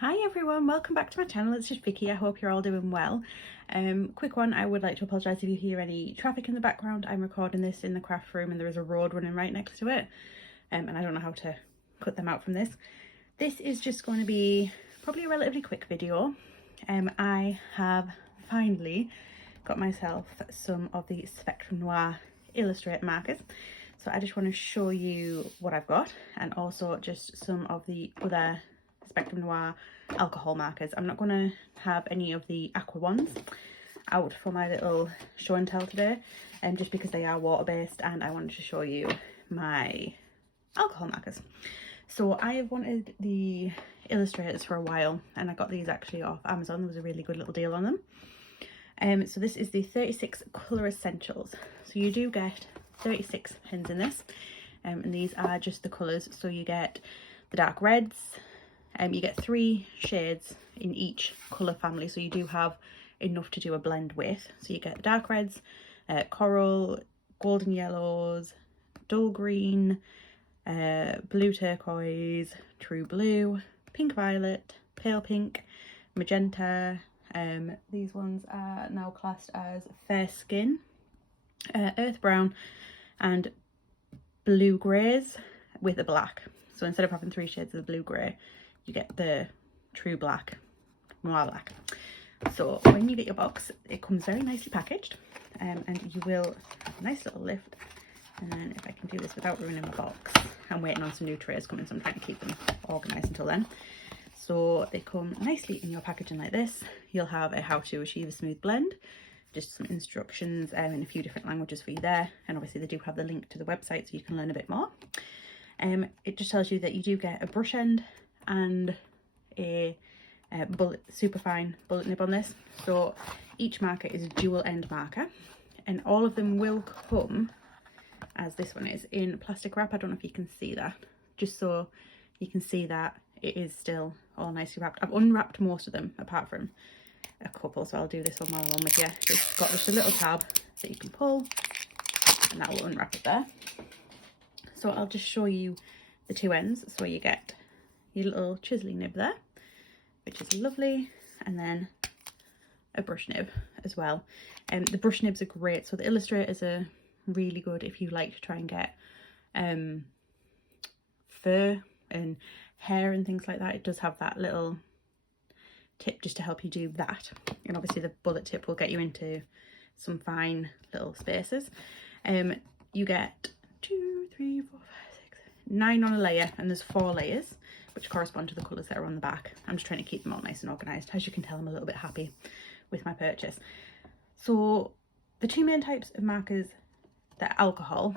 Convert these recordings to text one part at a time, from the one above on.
Hi everyone, welcome back to my channel. It's just Vicky. I hope you're all doing well. Quick one, I would like to apologise if you hear any traffic in the background. I'm recording this in the craft room and there is a road running right next to it, and I don't know how to cut them out from this. This is just going to be probably a relatively quick video. I have finally got myself some of the Spectrum Noir Illustrator markers. So I just want to show you what I've got, and also just some of the other Spectrum Noir alcohol markers. I'm not going to have any of the aqua ones out for my little show and tell today, just because they are water based and I wanted to show you my alcohol markers. So I have wanted the illustrators for a while, and I got these actually off Amazon. There was a really good little deal on them. So this is the 36 colour essentials. So you do get 36 pens in this, and these are just the colours. So you get the dark reds, you get 3 shades in each colour family, so you do have enough to do a blend with. So you get dark reds, coral, golden yellows, dull green, blue turquoise, true blue, pink violet, pale pink, magenta. These ones are now classed as fair skin, earth brown, and blue greys with a black. So instead of having 3 shades of the blue grey, you get the true black, noir black. So when you get your box, it comes very nicely packaged, and you will have a nice little lift. And then if I can do this without ruining my box, I'm waiting on some new trays coming, so I'm trying to keep them organised until then. So they come nicely in your packaging like this. You'll have a how to achieve a smooth blend, just some instructions in a few different languages for you there, and obviously they do have the link to the website so you can learn a bit more. It just tells you that you do get a brush end and a super fine bullet nib on this. So each marker is a dual end marker, and all of them will come, as this one is, in plastic wrap. I don't know if you can see that, just so you can see that it is still all nicely wrapped. I've unwrapped most of them apart from a couple, so I'll do this one while I'm on with you. It's got just a little tab that you can pull, and that will unwrap it there. So I'll just show you the 2 ends. So you get your little chiseling nib there, which is lovely, and then a brush nib as well. The brush nibs are great. So the illustrators are really good if you like to try and get fur and hair and things like that. It does have that little tip just to help you do that, and obviously the bullet tip will get you into some fine little spaces. You get 2, 3, 4, 5, 6, 9 on a layer, and there's 4 layers which correspond to the colours that are on the back. I'm just trying to keep them all nice and organised. As you can tell, I'm a little bit happy with my purchase. So the 2 main types of markers that are alcohol,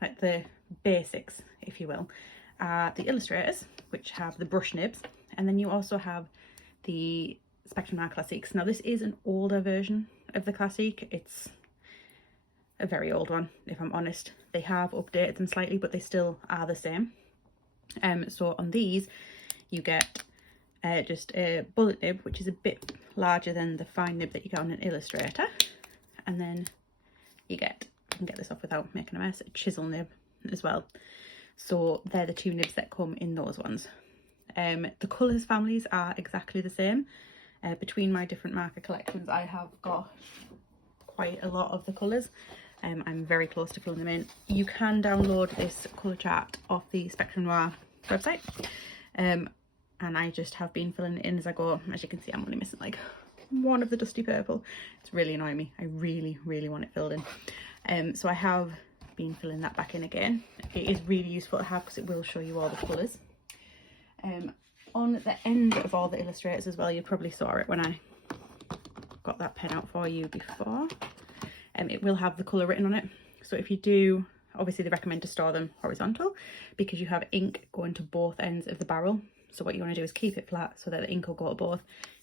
like the basics if you will, are the illustrators, which have the brush nibs, and then you also have the Spectrum Noir Classiques. Now this is an older version of the Classique. It's a very old one, if I'm honest. They have updated them slightly, but they still are the same. So on these you get just a bullet nib, which is a bit larger than the fine nib that you get on an illustrator, and then you get, I can get this off without making a mess, a chisel nib as well. So they're the 2 nibs that come in those ones. The colours families are exactly the same. Between my different marker collections, I have got quite a lot of the colours. I'm very close to filling them in. You can download this colour chart off the Spectrum Noir website, and I just have been filling it in as I go. As you can see, I'm only missing like one of the dusty purple. It's really annoying me. I really want it filled in. So I have been filling that back in again. It is really useful to have because it will show you all the colours. On the end of all the illustrators as well, you probably saw it when I got that pen out for you before. It will have the colour written on it. So if you do, obviously they recommend to store them horizontal because you have ink going to both ends of the barrel. So what you want to do is keep it flat so that the ink will go to both.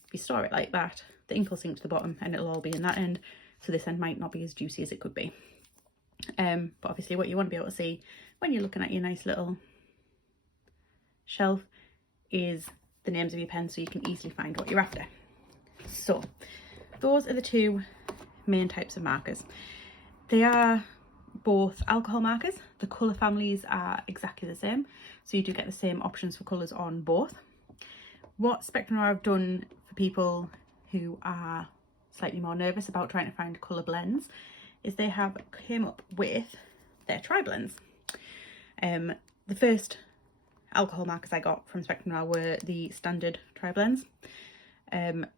If you store it like that, the ink will sink to the bottom and it'll all be in that end. So this end might not be as juicy as it could be. But obviously what you want to be able to see when you're looking at your nice little shelf is the names of your pens, so you can easily find what you're after. So those are the 2 main types of markers. They are both alcohol markers. The colour families are exactly the same, so you do get the same options for colours on both. What Spectrum Noir have done for people who are slightly more nervous about trying to find colour blends is they have came up with their tri-blends. The first alcohol markers I got from Spectrum Noir were the standard tri-blends,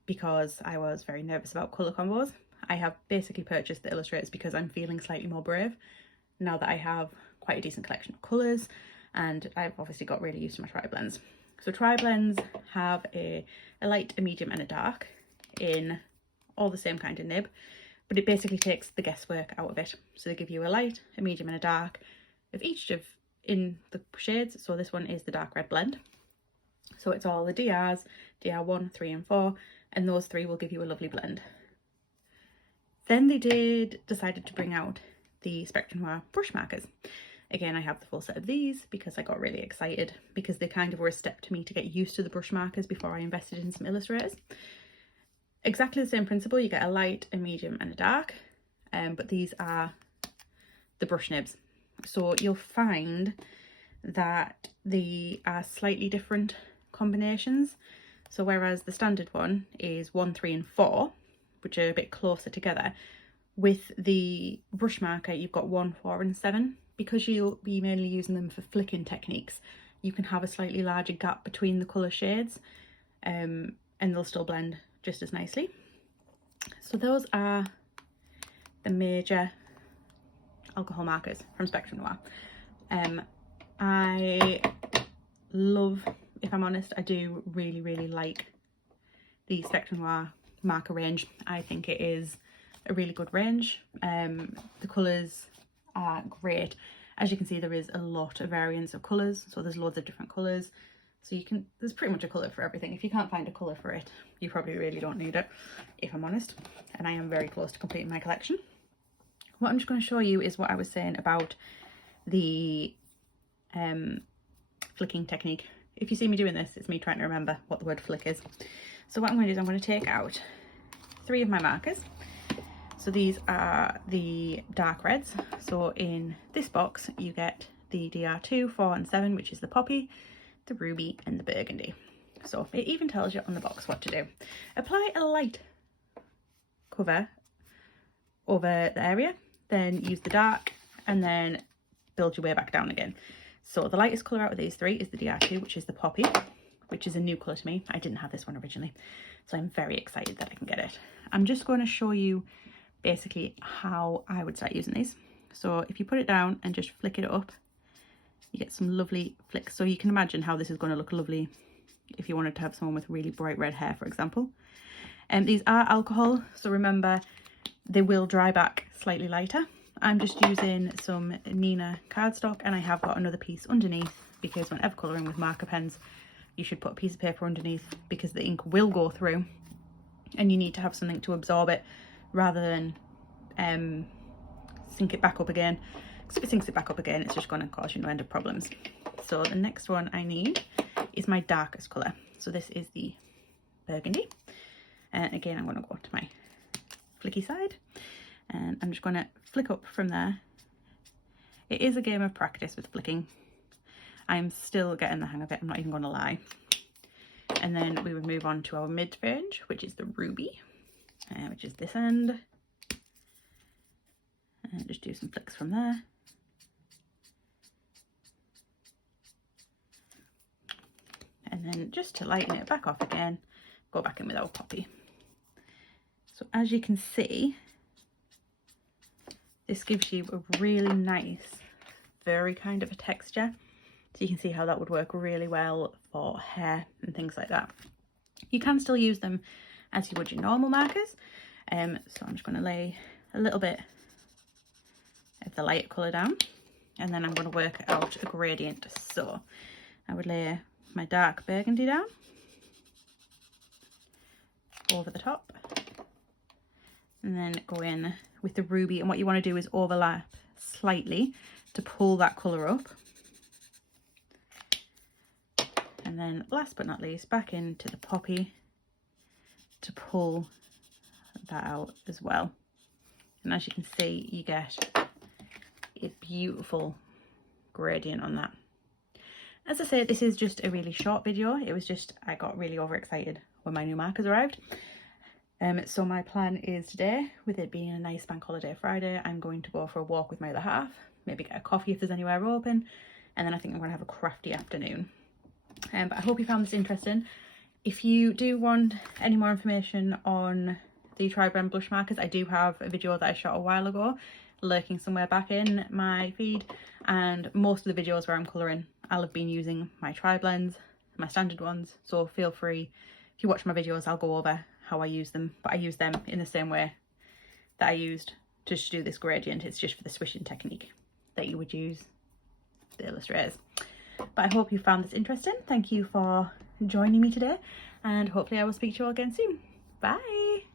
because I was very nervous about colour combos. I have basically purchased the Illustrators because I'm feeling slightly more brave now that I have quite a decent collection of colours, and I've obviously got really used to my tri-blends. So tri-blends have a light, a medium and a dark in all the same kind of nib, but it basically takes the guesswork out of it. So they give you a light, a medium and a dark of each of in the shades. So this one is the dark red blend. So it's all the DRs, DR1, 3 and 4, and those three will give you a lovely blend. Then they decided to bring out the Spectrum Noir brush markers. Again, I have the full set of these because I got really excited because they kind of were a step to me to get used to the brush markers before I invested in some Illustrators. Exactly the same principle, you get a light, a medium and a dark, but these are the brush nibs. So you'll find that they are slightly different combinations. So whereas the standard one is 1, 3 and 4, which are a bit closer together, with the brush marker you've got 1, 4 and 7. Because you'll be mainly using them for flicking techniques, you can have a slightly larger gap between the colour shades, and they'll still blend just as nicely. So those are the major alcohol markers from Spectrum Noir. I love, if I'm honest, I do really like the Spectrum Noir marker range. I think it is a really good range. The colours are great. As you can see, there is a lot of variance of colours, so there's loads of different colours. So there's pretty much a colour for everything. If you can't find a colour for it, you probably really don't need it, if I'm honest. And I am very close to completing my collection. What I'm just going to show you is what I was saying about the flicking technique. If you see me doing this, it's me trying to remember what the word flick is. So what I'm going to do is I'm going to take out 3 of my markers. So these are the dark reds. So in this box you get the DR2, 4 and 7, which is the poppy, the ruby and the burgundy. So it even tells you on the box what to do. Apply a light cover over the area, then use the dark and then build your way back down again. So the lightest colour out of these 3 is the DR2, which is the poppy, which is a new colour to me. I didn't have this one originally, so I'm very excited that I can get it. I'm just going to show you basically how I would start using these. So if you put it down and just flick it up, you get some lovely flicks. So you can imagine how this is going to look lovely if you wanted to have someone with really bright red hair, for example. And these are alcohol, so remember they will dry back slightly lighter. I'm just using some Nina cardstock, and I have got another piece underneath because whenever colouring with marker pens you should put a piece of paper underneath because the ink will go through and you need to have something to absorb it rather than sink it back up again. Because if it sinks it back up again, it's just going to cause you no end of problems. So the next one I need is my darkest colour. So this is the burgundy. And again, I'm going to go to my flicky side and I'm just going to flick up from there. It is a game of practice with flicking. I'm still getting the hang of it, I'm not even going to lie. And then we would move on to our mid-range, which is the ruby, which is this end. And just do some flicks from there. And then just to lighten it back off again, go back in with our poppy. So as you can see, this gives you a really nice, very kind of a texture. So you can see how that would work really well for hair and things like that. You can still use them as you would your normal markers. So I'm just going to lay a little bit of the light colour down and then I'm going to work out a gradient. So I would lay my dark burgundy down over the top and then go in with the ruby, and what you want to do is overlap slightly to pull that colour up. And then last but not least, back into the poppy to pull that out as well. And as you can see, you get a beautiful gradient on that. As I say, this is just a really short video. It was just, I got really overexcited when my new markers arrived. So my plan is today, with it being a nice bank holiday Friday, I'm going to go for a walk with my other half, maybe get a coffee if there's anywhere open, and then I think I'm going to have a crafty afternoon. But I hope you found this interesting. If you do want any more information on the tri-brand blush markers, I do have a video that I shot a while ago lurking somewhere back in my feed, and most of the videos where I'm colouring I'll have been using my tri-blends, my standard ones, so feel free, if you watch my videos I'll go over how I use them, but I use them in the same way that I used just to do this gradient. It's just for the swishing technique that you would use the illustrators. But I hope you found this interesting. Thank you for joining me today, and hopefully I will speak to you all again soon. Bye.